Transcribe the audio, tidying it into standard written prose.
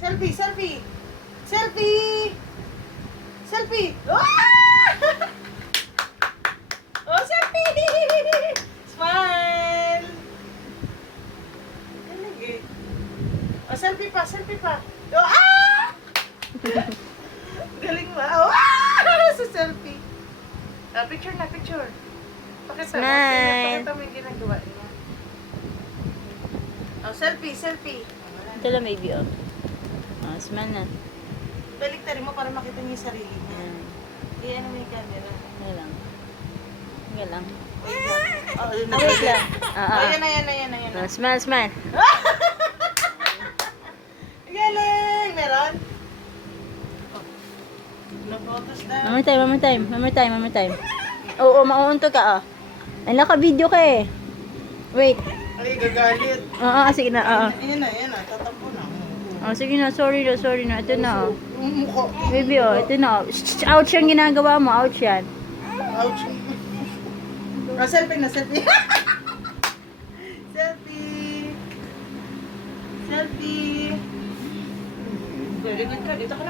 Selfie, selfie. Selfie! Selfie! Oh! Oh, selfie! Smile! Galing eh. Oh, selfie pa, selfie pa. Oh, ah! Galing ba? Oh, ah! Sa selfie. Ah, picture na, picture. Pakita mo. Smile. Pakita mo yung ginagawa niya. Oh, selfie, selfie. Ito lang, baby, oh. Oh, smile na. Balik tayo mo para makita niya yung sarili niya. Ayan. Iyan mo yung camera. Ayan lang. Ayan lang. Wait lang. Oh, yun na. Ah, wait lang. Oh, yan na, yan na, yan na, yan na. Oh, smile, smile. Galing! Meron? Oh. Napotos na. One more time, one more time, one more time, one more time. Oo, mauuntog ka, oh. Ay, naka-video ka eh. Wait. Ay, gagalit. Oo, sige na, oo. Yan na. Tatampo na. Oh, sige na, sorry na. Ito na, oh. Yung mukha. Baby, oh, ito na, oh. Shh, ouch yung ginagawa mo, ouch yan. Ouch. Ah, selfie na, selfie. Selfie. Selfie. Very good ka. Dito ka na.